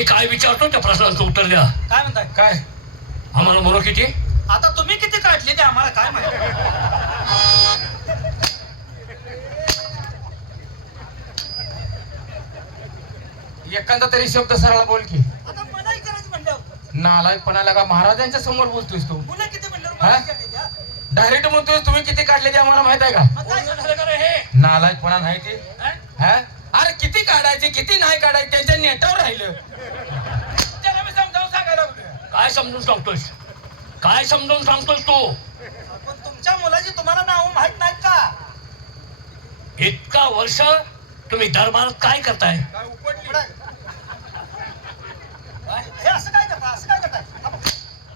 मी काय विचारतो त्या प्रश्नाचं उत्तर द्या. काय म्हणताय? काय आम्हाला म्हणू किती? आता तुम्ही किती काढले ते आम्हाला काय माहिती. एखादा तरी शब्द सरळ बोल की. आता मला विचारायचं म्हणल्यावर नालायकपणाला का महाराजांच्या समोर बोलतोयस तू? मुलं किती म्हणल्यावर हा? मला विचारते त्या. डायरेक्ट म्हणतोय तुम्ही किती काढले ते आम्हाला माहित आहे का? मग काय झालं का रे हे? नालायकपणा नाही ते. हा? अरे किती काढायचे किती नाही काढायचे त्यांच्या नेटावर राहिलं. त्याला मी समजावून सांगायला लागलोय. काय समजून सांगतोस? काय समजून सांगतोस तू? पण तुमच्या मुलाची तुम्हाला नाव माहित नाहीत का? इतका वर्ष तुम्ही दरबारात काय करताय? काय उपटली? हे असं काय करताय? असं काय करताय?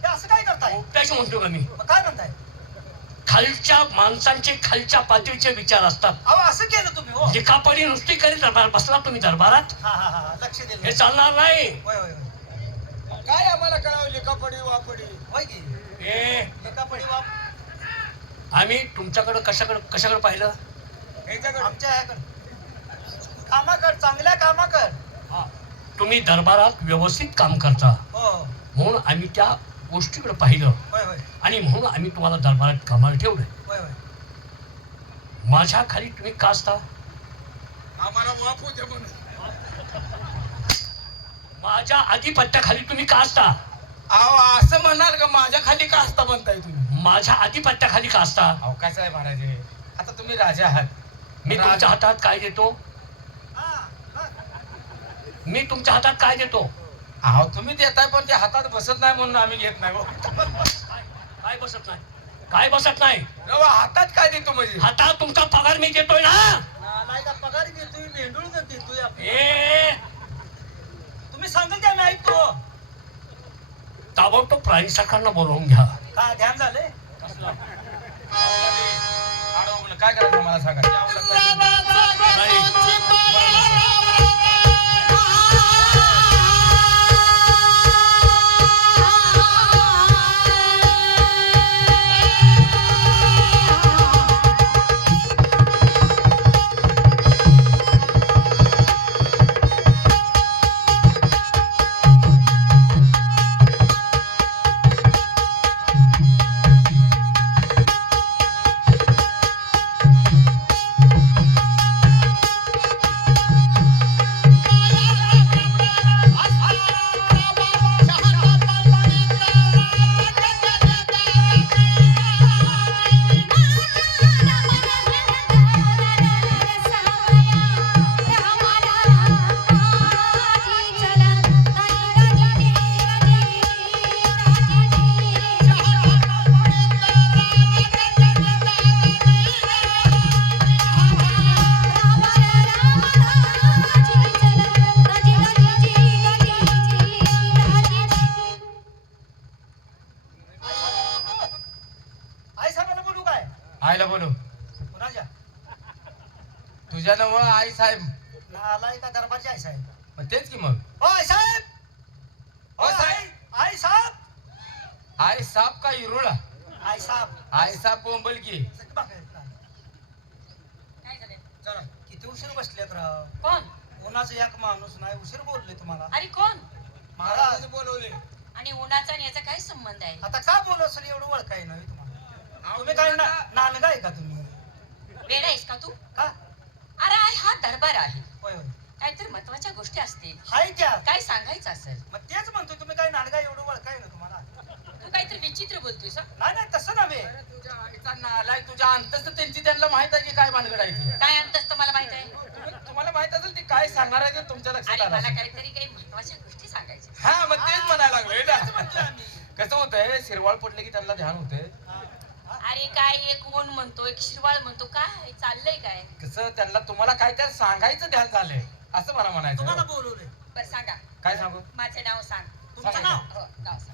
हे असं काय करताय? उपदेश म्हणतो का मी? मग काय म्हणताय? खालच्या माणसांचे खालच्या पातळीचे विचार असतात. अहो असं केलं तुम्ही हो. लिखापडी नुसती करीत दरबार बसला तुम्ही दरबारात. हा लक्ष हे दिलं. चालणार नाही. होय होय होय. काय आम्हाला कळावं लिखापडी वापडी? होय की हे लेखापडी बाप आम्ही तुमच्याकडे कशाकडे पाहिलं? आमच्या ह्याकडे कामाकड चांगल्या कामाकड. तुम्ही दरबारात व्यवस्थित काम करता हो म्हणून आम्ही त्या गोष्टीकडे पाहिलं होय होय आणि म्हणून आम्ही तुम्हाला दरबारात कामाला ठेवलं. होय होय. माझ्या खाली तुम्ही का असता? आम्हाला माफ होते म्हणून. माझ्या आधिपत्याखाली तुम्ही का असता? अहो असं म्हणाल का माझ्या खाली का असता म्हणताय तुम्ही? माझ्या आधिपत्याखाली का असता? अहो कसं आहे महाराज हे? आता तुम्ही राजा आहात. मी तुमच्या हातात काय देतो? हा मी तुमच्या हातात काय देतो? अहो तुम्ही देताय पण ते हातात बसत नाही म्हणून आम्ही घेत नाही. काय बसत नाही? काय बसत नाही? रवा हातात काय देतो म्हणजे? हातात तुमचा पगार मी देतोय ना. नाही का पगार देतोय मेंढूळ देतोय आपण. ए तुम्ही सांगाल ते आम्ही ऐकतो. ताबडतोब प्राणी सरकारनं बोलवून घ्या. का ध्यान झालंय? आडवलं काय करायचं मला सांगा. ते आवलं काय? नाही. आई साहेबांना बोलू काय? आईला बोलू. कुणाच्या? तुझ्या नाव आई साहेब. आलाय का दरबारची आई साहेब? मग तेच की मग. हो आई साहेब. हो हो, आई आई साहेब. आई साप का इरुळा? आई साहेब. आई साप बोंबल की. काय झालंय? चला किती उशीर बसलेत राव. कोण? कोणाचं एक माणूस नाही उशीर बोलले तुम्हाला. अरे कोण? महाराज बोलवले. आणि उन्हाचा आणि याचा काय संबंध आहे? आता का बोलू असेल एवढं ओळखाय नाही तुम्हाला. तुम्ही काय नानगा आहे का तुम्ही? वेडा आहेस का तू? का? अरे हा दरबार आहे, होय होय. काहीतरी महत्वाच्या गोष्टी असतील, हाय त्या. काय सांगायचं असेल. मग तेच म्हणतो तुम्ही काय नानगा एवढं ओळखाय ना तुम्हाला. तू काहीतरी विचित्र बोलतोयस हं? नाही नाही तसं नव्हे. तुझ्या आईचा नालाय तुझ्या अंतस्त त्यांची त्यांना माहित आहे की काय भानगड आहे ती. काय अंतस्त मला माहित आहे. तुम्हाला माहित असेल ते काय सांगणार आहे ते तुमच्या लक्षात आणि आलं मला असेल. काहीतरी काही महत्वाच्या गोष्टी सांगायच्या. हा मग तेच म्हणायला लागलोय तेच म्हणतोय ना. आम्ही. कसं होतंय शिरवाळ पडले की त्यांना ध्यान होतंय. अरे काय एक ऊन म्हणतो, एक शिरवाळ म्हणतो, काय चाललंय काय? कसं त्यांना तुम्हाला काय तर सांगायचं ध्यान झालंय असं मला तुम्हाला म्हणायचं. बोलवले. बरं सांगा, काय सांगू? माझे नाव सांग. तुमचं नाव? हो, नाव सांग.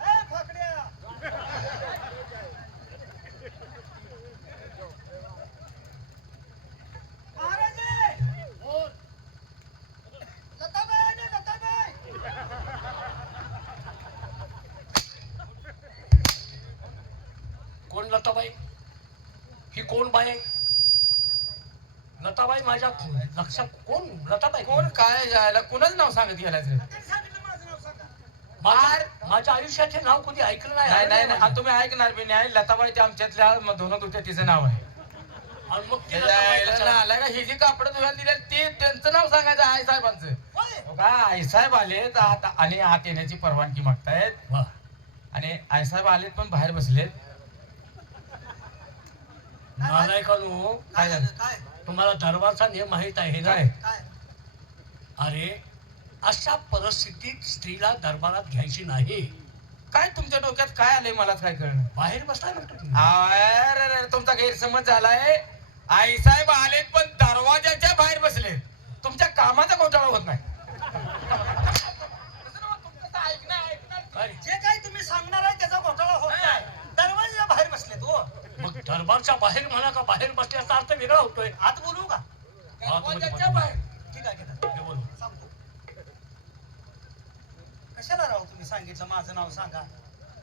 ए फाकड्या. महाराजे. लताबाई आली, लताबाई. कोण लताबाई? ही कोण बाई? लताबाई माझ्या लक्षात कोण लताबाई कोण काय जायला कोणाच नाव सांगत गेलायचं त्यांनी सांगितलं माझं नाव सांगा. माझ्या आयुष्यात हे नाव कधी ऐकलं नाही नाही नाही नाही आता तुम्ही ऐकणार बी नाही लताबाई ते आमच्यातल्या दोन होत्या तिचं नाव आहे आणि मग ती लताबाई कशाला? आलाय का ही जी कापड धुवायला दिली ते त्यांचं नाव सांगायचं आई साहेबांचं होय. हो का आई साहेब आलेत आता आणि आत येण्याची परवानगी मागतायत वा. आणि आई साहेब आलेत पण बाहेर बसलेत नालायकांनो, काय झालं काय तुम्हाला दरबारचा नियम माहित आहे ना? काय काय अरे अशा परिस्थितीत स्त्रीला दरबारात घ्यायची नाही. काय तुमच्या डोक्यात काय आलंय मला काय कळणं बाहेर बसलाय म्हणतो तुम्ही. अरे तुमचा गैरसमज झालाय आई साहेब आलेत पण दरवाजाच्या बाहेर बसले तुमच्या कामाचा घोटाळा होत नाही काय? जे काही तुम्ही सांगणार आहे त्याचा घोटाळा होत नाही. दरवाजाच्या बाहेर बसलेत हो. मग दरबारच्या बाहेर म्हणा का बाहेर बसल्याचा अर्थ वेगळा होतोय. आत बोलू का? दरवाजाच्या बाहेर ठीक आहे घेतात. हे बोलू. सांगतो. कशाला राव तुम्ही सांगितलं माझं नाव सांगा?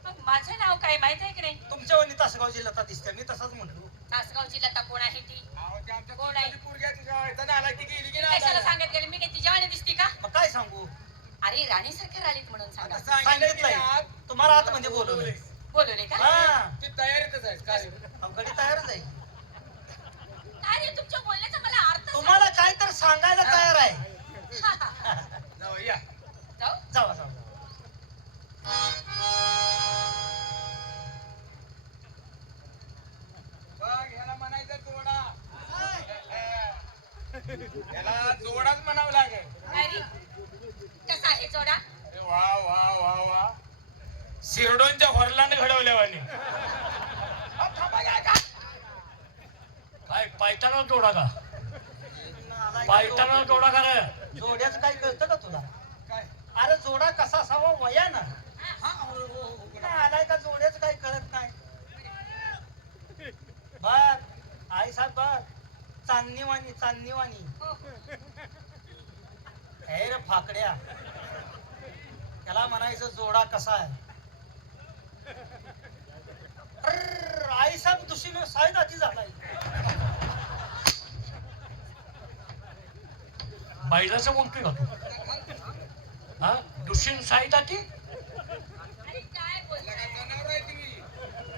मग माझं नाव काय माहित आहे की नाही? तुमच्या वनी तासगावची लता दिसते मी तसंच म्हटलो. तासगावची लता कोण आहे ती? कोण आहे? गेली की कशाला सांगत गेले मी? काय तिच्यावाने दिसती का? मग काय सांगू? अरे राणी सारखे राहिलीत म्हणून सांगा. सांगितलंय तुम्हाला आतमध्ये बोलवलंय. बोलवले का? हा ती तयारीतच आहे काय गडी तयारच आहे. काय रे तुमच्या बोलण्याचा मला अर्थ तुम्हाला काय तर सांगायला तयार आहे. जाऊ या जाऊ. जावा जावा. बघ ह्याला म्हणायचं जोडा ह्याला जोडाच म्हणावं लागेल काय रे? कसा आहे जोडा? अरे वा वा वा वा शिरडोनच्या हॉर्लाने घडवल्यावानी काय पायताना जोडा का? नालायक पायताना जोडा का रे? जोड्याचं काय कळतं का तुला? काय अरे जोडा कसा असावा वयानं. आलाय का जोड्याचं काही कळत नाही. बर आई साहेब बर चांदणीवाणी चांदणीवाणी. हो. हे रे फाकड्या त्याला म्हणायचं जोडा कसा आहे. अर्र, आई साहेब दुसरीनं साईड आधी झालाय. बैलाचं बोलतोय का तू? हा दुष्यंत साहित्या ती अरे काय बोलतोय?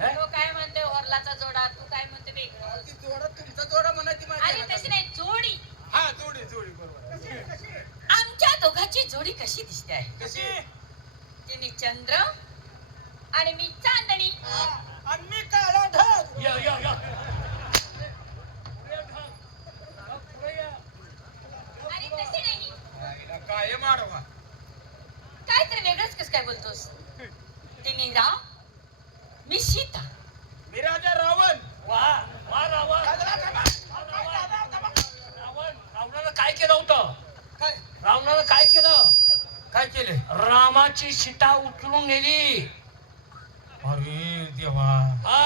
हे? तो काय म्हणतोय हॉर्लाचा जोडा, तू काय म्हणते वेगळं? जोडा तुमचा जोडा म्हणायची अरे तशी नाही, जोडी. हा जोडी जोडी बरोबर आमच्या दोघांची जोडी कशी दिसते आहे? कशी तिने चंद्र आणि मी चांदणी. आणि मी काळा ढग. या या या अरे तशी नाही. काय मारवा काय तर वेगळंच कस काय बोलतोस? तिने राम, मी सीता. मी राजा रावण वा वा रावण. रावणानं काय केलं होतं? काय रावणानं काय केलं? काय केले रामाची सीता उचलून नेली. अरे देवा हा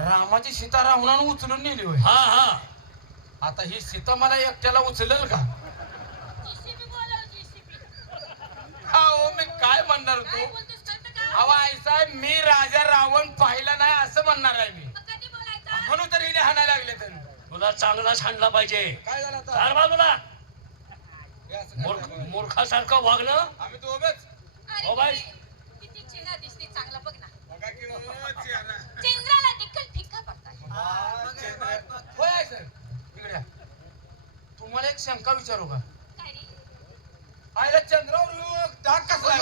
रामाची सीता रावणानं उचलून नेली होय हा हा आता ही सीता मला एकट्याला उचलेल का JCB बोलव, JCB. अहो मी काय म्हणणार काय होतो बोलतोस कळतं का? अहो आई साहेब मी राजा रावण पाहिला नाही असं म्हणणार आहे मी मग कधी बोलायचं? म्हणून तर हिने हाणायला लागले तर तुला चांगलाच हाणला पाहिजे. काय झालं आता चार बाजूला हे असं करताय. मूर्खासारखं वागणं. आम्ही दोघच अरे हो बाई. किती चेहरा दिसते चांगला बघ ना. बघा की हो, चेहरा. चंद्राला देखील फिक्का पडताय. होय आहे सर इकडे या. तुम्हाला एक शंका विचारू का काय रे? आईला चंद्रावर येऊ, डाग कसला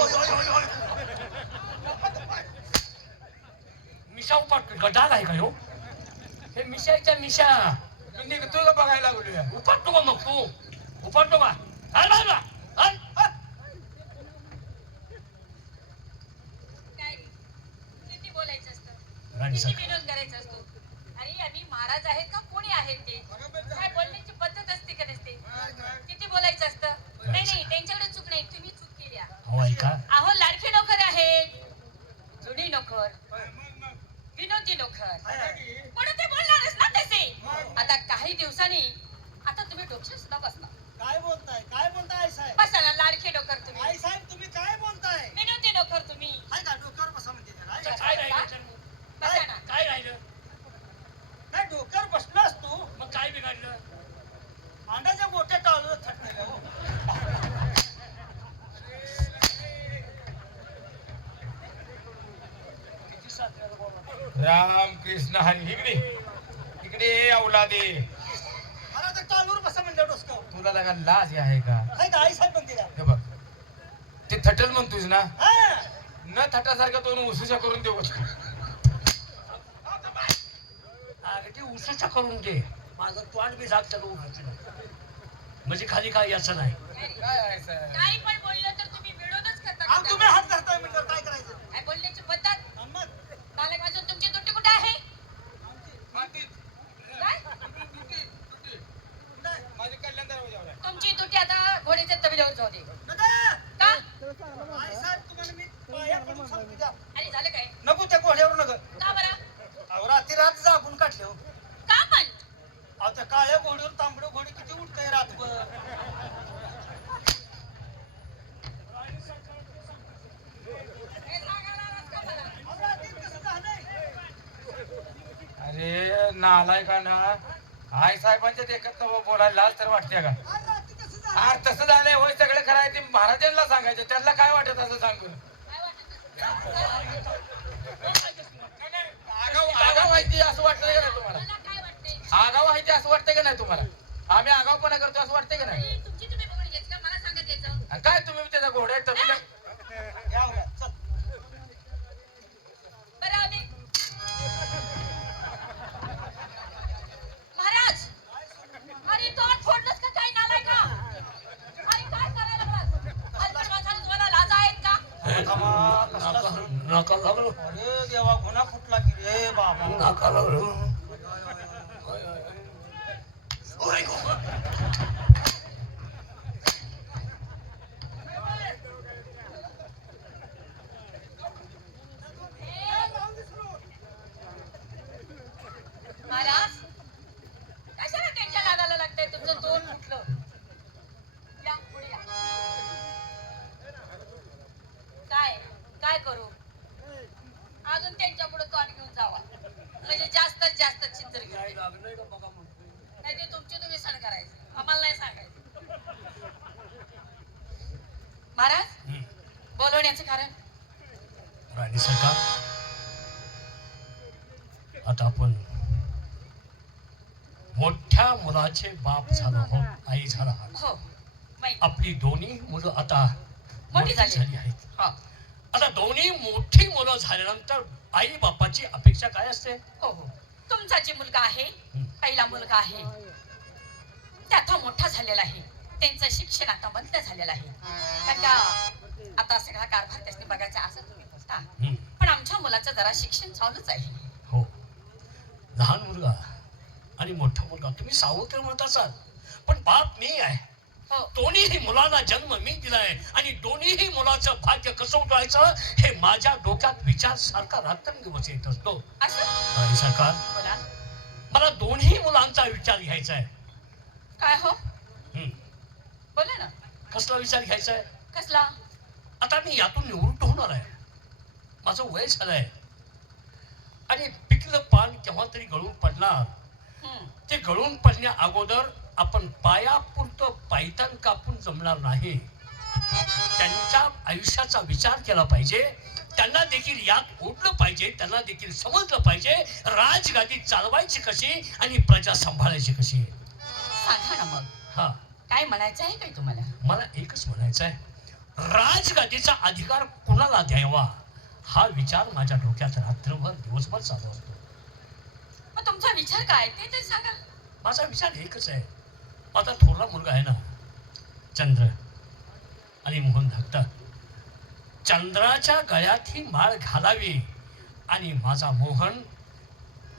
मिशा उपाटतोय का? डाग आहे का ह्यो? हे मिशाच्या मिशा मी निघतोय का बघायला लागलोय उपाटतो का? मग तू उपाटतो का? हाल बाजूला हाल. काय रे? किती बोलायचं असतं? राणी किती साहेब. विनोद करायचा असतो? अरे आम्ही महाराज आहेत का कोणी आहेत ते? काय बोलण्याची पद्धत असते का नसते? किती बोलायचं असतं? नाही नाही त्यांच्याकडे चूक नाही, तुम्ही चूक केली आहे. हो ऐका अहो लाडके नोकर आहेत, जुनी नोकर, विनोदी नोकर, म्हणून ते बोलणारच ना तसे. आता काही दिवसांनी आता तुम्ही डोक्यात सुद्धा बसता. काय बोलताय आई साहेब? बसा ना लाडके नोकर तुम्ही, आई साहेब तुम्ही काय बोलताय? विनोदी नोकर तुम्ही. हाय का डोक्यावर बसा म्हणते त्याला, हाय का? काय राहिलं? बसा ना. काय राहिलं? नाही डोक्यावर बसलास तू. मग काय बिघडलं? राम कृष्ण हरी. इकडे इकडे औलादे. मला तर चालूर बसा म्हणलं डोसकं. तुला लगा लाज आहे का? काय का आई साहेब म्हणते का? हे बघ ते थटल म्हणतोस ना, हा. न थटासारखं दोन उसूच्या करून देऊ. अरे ते उसच्या करून दे. माझं तोंड बी जात त्याला उभारते म्हणजे खाली काय याचं नाही. काय आहे साहेब? काही पण बोललं तर तुम्ही विरोधच करता आणि तुम्ही हात धरताय म्हणलं काय करायचं? काय बोलण्याची पद्धत आणि मग कालक वाजून तुमची दुट्टी कुठे आहे काय माझे कल्याण दरवाजावर आहे. तुमची दुट्टी आता घोड्याच्या तबेल्यावर जाऊ दे नका. का आई साहेब तुम्हाला मी पाया पडून सांगतो द्या. आणि झालं काय नको त्या घोड्यावर नका. का बरं अहो रात्री रात जागून काढले हो. का पण अहो त्या काळ्या घोडीवर तांबडं घोडी किती उठतंय रातभर. हे सांगायला आलात का मला? अहो, रात्री कसं झालंय? अरे नालाय का ना, आई साहेबांच्या देखत बोलायला लाज तर वाटते का? आज रात्री कसं झालं? अरे तसं झालंय होय, सगळं करायचं ते महाराजांना सांगायचं. त्यांना काय वाटत असं सांगून काय वाटत आगाव माहिती असं वाटतंय का नाही तुम्हाला? मला काय वाटतंय आगाव माहिती असं वाटतंय का नाही तुम्हाला? आम्ही आगावपणा करतो असं वाटतंय का नाही? तुमची तुम्ही बघून घेतलं मला सांगत यायचं आणि काय तुम्ही त्याचा घोड्या तबेल्या या उड्या, चल. बरं आम्ही महाराज अरे तोंड फोडलंस का काय नालाय का अरे काय करायला लागलास अल्पट माणसाने तुम्हाला लाजा आहेत का नका, कसला सुरू. नाका लागलो. अरे देवा गुन्हा फुटला की रे बाबा. नाका लागलो. महाराज कशाला त्यांच्या नादाला लागतंय तुमचं तोंड फुटलं या पुढे या काय काय करू अजून त्यांच्या पुढे तोंड घेऊन जावा म्हणजे जास्तीत जास्त चित्र घेऊन नाही ते तुमचे तुम्ही सण करायचे आम्हाला नाही सांगायचं महाराज हम्म. बोलवण्याचं कारण राणी सरकार आता आपण मोठ्या मुलाचे बाप झालो आहोत, आई झाला आहोत. हो माहिती आपली दोन्ही मुलं आता मोठी झाली. आहेत. हा आता दोन्ही मोठी मुलं झाल्यानंतर आई बापाची अपेक्षा काय असते? हो हो तुमचाची मुलगा आहे हम्म. पहिला मुलगा आहे ते आता मोठा झालेला आहे त्यांचं शिक्षण आता बंद झालेलं आहे कारण का आता सगळा कारभार त्याने बघायचा असं तुम्ही बोलता हम्म. पण आमच्या मुलाचं जरा शिक्षण चालूच आहे हो, लहान मुलगा आणि मोठा मुलगा तुम्ही सावत्र म्हणत असाल, पण बाप मी आहे. हो दोन्हीही मुलांना जन्म मी दिलाय आणि दोन्हीही मुलाचं भाग्य कसं उठवायचं हे माझ्या डोक्यात विचार सारखा रात्रंदिवस येत असतो. असं राणी सरकार बोला मला दोन्ही मुलांचा विचार घ्यायचा आहे. काय हो हम्म. बोला ना कसला विचार घ्यायचा आहे? कसला आता मी यातून निवृत्त होणार आहे, माझं वय झालंय आणि पिकलं पान केव्हा तरी गळून पडणार. हम्म. ते गळून पडण्या अगोदर आपण पायापुरतं पायतान कापून जमणार नाही. त्यांच्या आयुष्याचा विचार केला पाहिजे, त्यांना देखील यात ओढलं पाहिजे, त्यांना देखील समजलं पाहिजे राजगादी चालवायची कशी आणि प्रजा सांभाळायची कशी. सांगा ना मग हा, काय म्हणायचं आहे काय तुम्हाला मला एकच म्हणायचं आहे, राजगादीचा अधिकार कुणाला द्यावा हा विचार माझ्या डोक्यात रात्रभर दिवसभर चालू असतो. मग तुमचा विचार काय ते तर सांगा माझा विचार एकच आहे, माझा थोरला मुलगा आहे ना चंद्र आणि मोहन धाकटा, चंद्राच्या गळ्यात ही माळ घालावी आणि माझा मोहन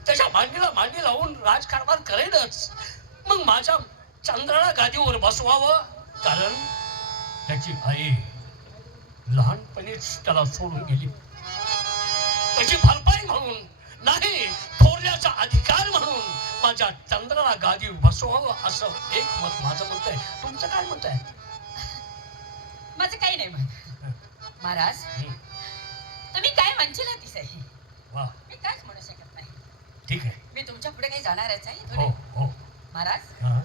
त्याच्या मांडीला मांडी लावून राजकारभार करेलच. मग माझ्या चंद्राला गादीवर बसवावं, कारण त्याची आई लहानपणीच त्याला सोडून गेली. त्याची भरपाई म्हणून नाही, थोरल्याचा अधिकार म्हणून माझ्या चंद्राला गादी बसवावं असं एक मत माझं मत आहे. तुमचं काय मत आहे? माझं काही नाही म्हणत महाराज तुम्ही काय म्हणशील तीच आहे वा, मी काहीच म्हणू शकत नाही. ठीक आहे. मी तुमच्या पुढे काही जाणारच आहे हो थोडे हो. महाराज हा.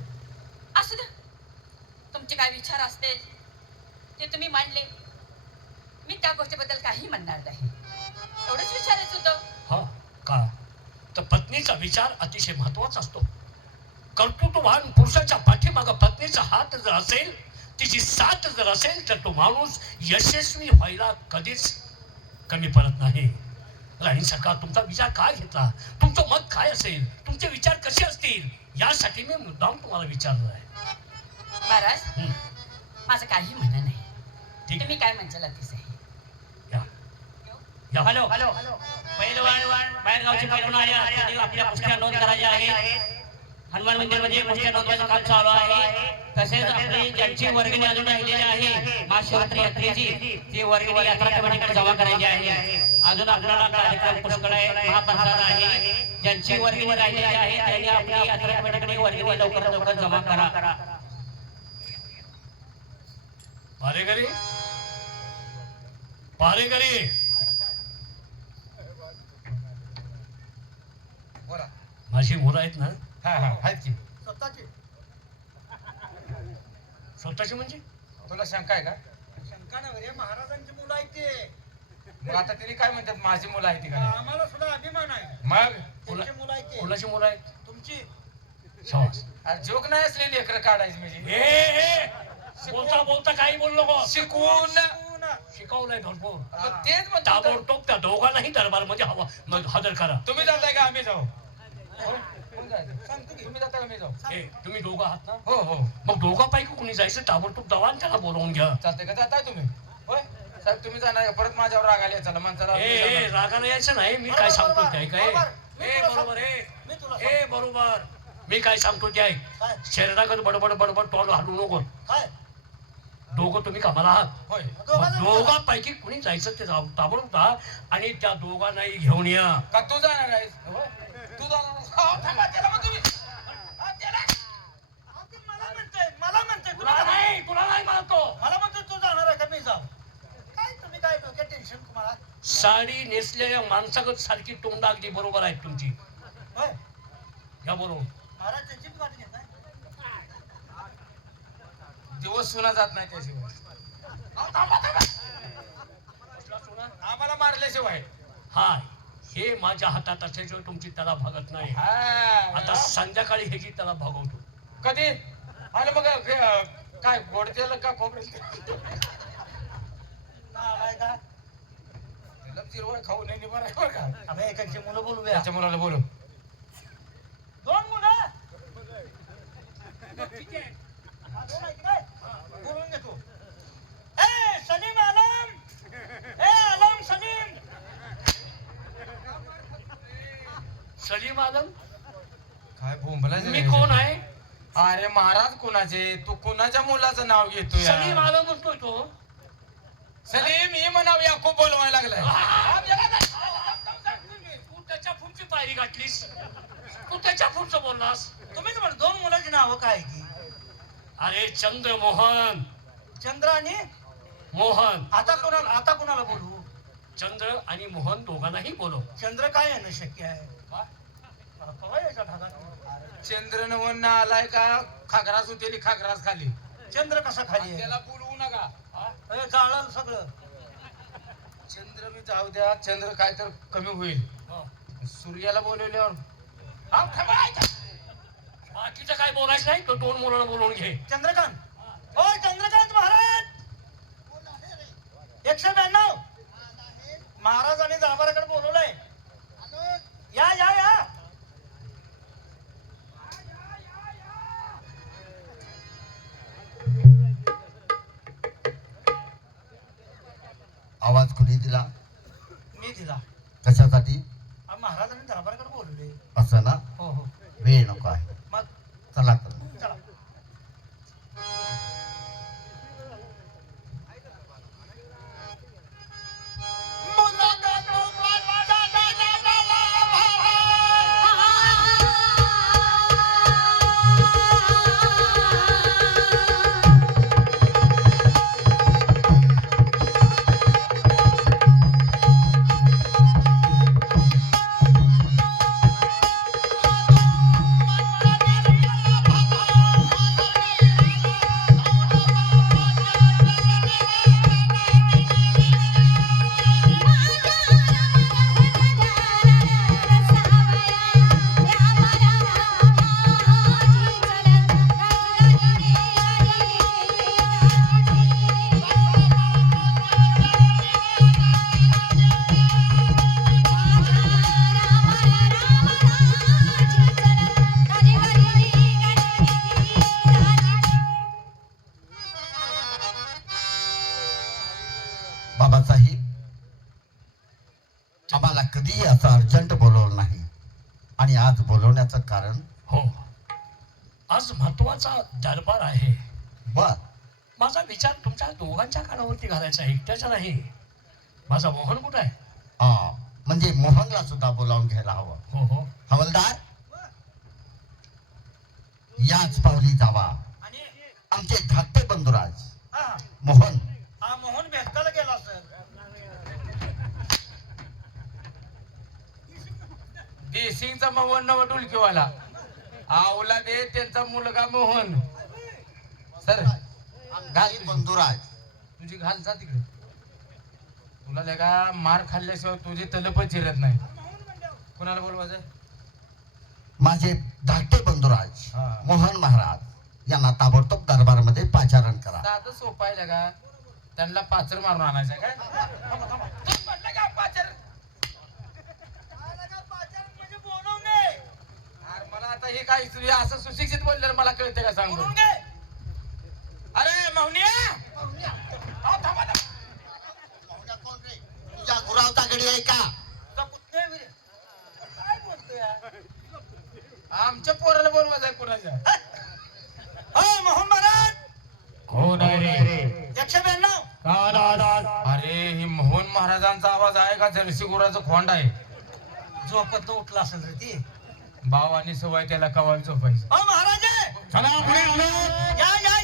असू द्या तुमचे काय विचार असतील ते तुम्ही मांडले, मी त्या गोष्टीबद्दल काही म्हणणार नाही. एवढंच विचारायचं होतं. हा का पत्नीचा विचार अतिशय महत्वाचा असतो. कर्तृत्ववान पुरुषाच्या पाठीमागं पत्नीचा हात जर असेल, तिची साथ जर असेल, तर तो माणूस यशस्वी व्हायला कधीच कमी पडत नाही. राणीसारखा तुमचा विचार काय घेतला, तुमचं मत काय असेल, तुमचे विचार कसे असतील, यासाठी मी मुद्दाम तुम्हाला विचारलं आहे. महाराज हं, माझं काही म्हणणं नाही. ठीक तुम्ही काय म्हणशाल अतिशय. या या. हॅलो पहिलवान बाहेरगावचे पैलवान आले असतील, आपल्या कुस्त्या नोंद करायच्या आहेत. हनुमान मंदिरमध्ये कुस्त्या नोंदवायचं काम चालू आहे. तसेच आपली ज्यांची वर्गणी अजून राहिलेली आहे महाशिवरात्री यात्रेची, ती वर्गणी यात्रा कमिटीकडे जमा करायची आहे. अजून आपल्याला कार्यक्रम पुष्कळ आहे, महाप्रसाद आहे. ज्यांची वर्गणी राहिलेली आहे त्यांनी आपली यात्रा कमिटीकडे वर्गणी लवकरात लवकर जमा करा. पहारेकरी पहारेकरी बोला. माझी मुलं आहेत ना, हा हा आहेत की. स्वतःची स्वतःची म्हणजे तुला शंका आहे का? शंका नव्हे रे, महाराजांची मुलं आहेत ते. मग आता तिने काय म्हणतात, माझी मुलं आहेत ती का? आम्हाला सुद्धा अभिमान आहे. मग त्यांची मुलं आहेत ते. कोणाची मुलं आहेत? तुमची शाबास. अरे जोक नाही असले लेकर काढायची म्हणजे. बोलता बोलता काही बोललो गो. शिकवून शिकवलंय भरपूर. मग तेच म्हणतो. ताबडतोब त्या दोघांनाही दरबारमध्ये हजर करा. तुम्ही जाताय का आम्ही जाऊ? कोण जायचं? सांगतो की. तुम्ही जाता का मी जाऊ? तुम्ही दोघं आहात ना, हो हो मग दोघांपैकी कुणी जायचं ताबडतोब जावा आणि त्याला बोलवून घ्या. चालतंय का? जाताय तुम्ही? होय साहेब तुम्ही जाणार का? परत माझ्यावर राग आले चला माणसाला. रागाला यायचं नाही, मी काय सांगतो ते ऐक. बरोबर मी तुला बरोबर मी काय सांगतो ते ऐक. काय शरीरागत बडबड बडबड तोंड हलवू नको. काय दोघं तुम्ही कामाला आहात. होय मग दोघांपैकी कुणी जायचं ते ताबडतोब जा आणि त्या दोघांनाही घेऊन या. का तू जाणार आहेस? होय तू जाणार आहेस? हो, थांबा, त्याला मग तुम्ही. हा, त्याला. अहो, ते मला म्हणतोय तुला नाही म्हणतो. मला म्हणतोय तू जाणार आहे का मी जाऊ? काय तुम्ही काय डोक्यात टेन्शन तुम्हाला? साडी नेसलेल्या माणसागत सारखी तोंड अगदी बरोबर आहेत तुमची. होय या बरोबर. महाराज त्यांची पण गाठी घेताय. दिवस सुना जात नाही त्याशिवाय. हो, थांबा, थांबा. आम्हाला मारल्याशिवाय. हाय हे माझ्या हातात असल्याशिवाय तुमची त्याला भागत नाही. आता हा. संध्याकाळी ह्याची त्याला भागवतो. कधी आलं मग काय गोड तेल का खोबरेल नालाय का? तेल जिरवळ खाऊ नये बरं बरं का? आम्ही एकाची मुलं बोलूया. त्याच्या मुलाला बोलू. दोन मुलं दोन आहेत काय? बोलून घेतो. ए सलीम आलम, ए आलम सलीम. सलीम आलम काय बोंबला मी कोण आहे? अरे महाराज कोणाचे? तू कोणाच्या मुलाचं नाव घेतोय? सलीम आलम म्हणतोय तो. सलीम ही म्हणाव याकूब बोलवायला लागलाय. तू त्याच्या पुढची पायरी गाठलीस, तू त्याच्या पुढचं बोललास. तुम्ही तर दोन मुलाची नावं काय की? अरे चंद्रमोहन. चंद्र आणि मोहन. आता कोणाला बोलू? चंद्र आणि मोहन दोघांनाही बोलव. चंद्र काय येणं शक्य आहे? मला कवा यायच्या भागात? चंद्र नवन्न आलाय का? खागरास होतेली खागरास खाली. चंद्र कसा खाली आहे? त्याला बोलवू नका. जाळल सगळं. चंद्र मी जाऊ द्या, चंद्र काय तर कमी होईल. सूर्याला बोलवल्यावर हा, थांबा, ऐका. बाकीचं काय बोलायचं नाही, तो दोन मुलांना बोलवून घे. चंद्रकांत, ओ चंद्रकांत महाराज, 192 महाराजांनी दरबाराकडे बोलवलंय. या या या. आवाज कुणी दिला? मी दिला. कशासाठी? महाराजांनी दरबाराकडे बोलवले. असं ना? हो हो. वेळ नको आहे. मग चला तर. चला. आम्हाला कधीही असं अर्जंट बोलवलं नाही आणि आज बोलवण्याचं कारण हो, आज महत्वाचा दरबार आहे. बर माझा विचार तुमच्या दोघांच्या कानावरती घालायचा आहे, एकट्याचा नाही. माझा मोहन कुठं आहे? म्हणजे मोहनला सुद्धा बोलावून घ्यायला हवं. हो हो, हवलदार याच पावली जावा. आणि आमचे धाकटे बंधुराज हा मोहन हा मोहन भेटायला गेला सर. देशिंगचा मोहन नव डुलकीवाला आवला दे त्यांचा मुलगा मोहन. सर आमचे बंधुराज तुझी घाल जा तिकडे. तुला लगा मार खाल्ल्याशिवाय तुझी तलपच चिरत नाही. कोणाला बोलवायचं? माझे धाकटे बंधुराज हा. मोहन महाराज यांना ताबडतोब दरबारमध्ये पाचारण करा. साधं सोपं आहे लगा. त्यांना पाचर मारून आणायचं आहे काय? तू म्हटलं का पाचर? म्हणजे बोलवणे. अरे मला आता हे काय तुझे असं सुशिक्षित बोललेलं मला कळते का सांगू? बोलवून घे. अरे मावनिया तुझ्या गुरावचा गडी आहे का? तुझा कुत्रे विरे. काय बोलतोय हा? आमच्या पोराला बोलवायचं आहे कोणाच्या? हो मोहन महाराज. कोण आहे रे? 192. अरे ही मोहन महाराजांचा आवाज आहे का जर्सी गुराचं खोंड आहे? झोपत उठला असेल रे ती. भाव आणि सवय त्याला कवाल झोपायचं. हो महाराज चला पुढे आलो. या या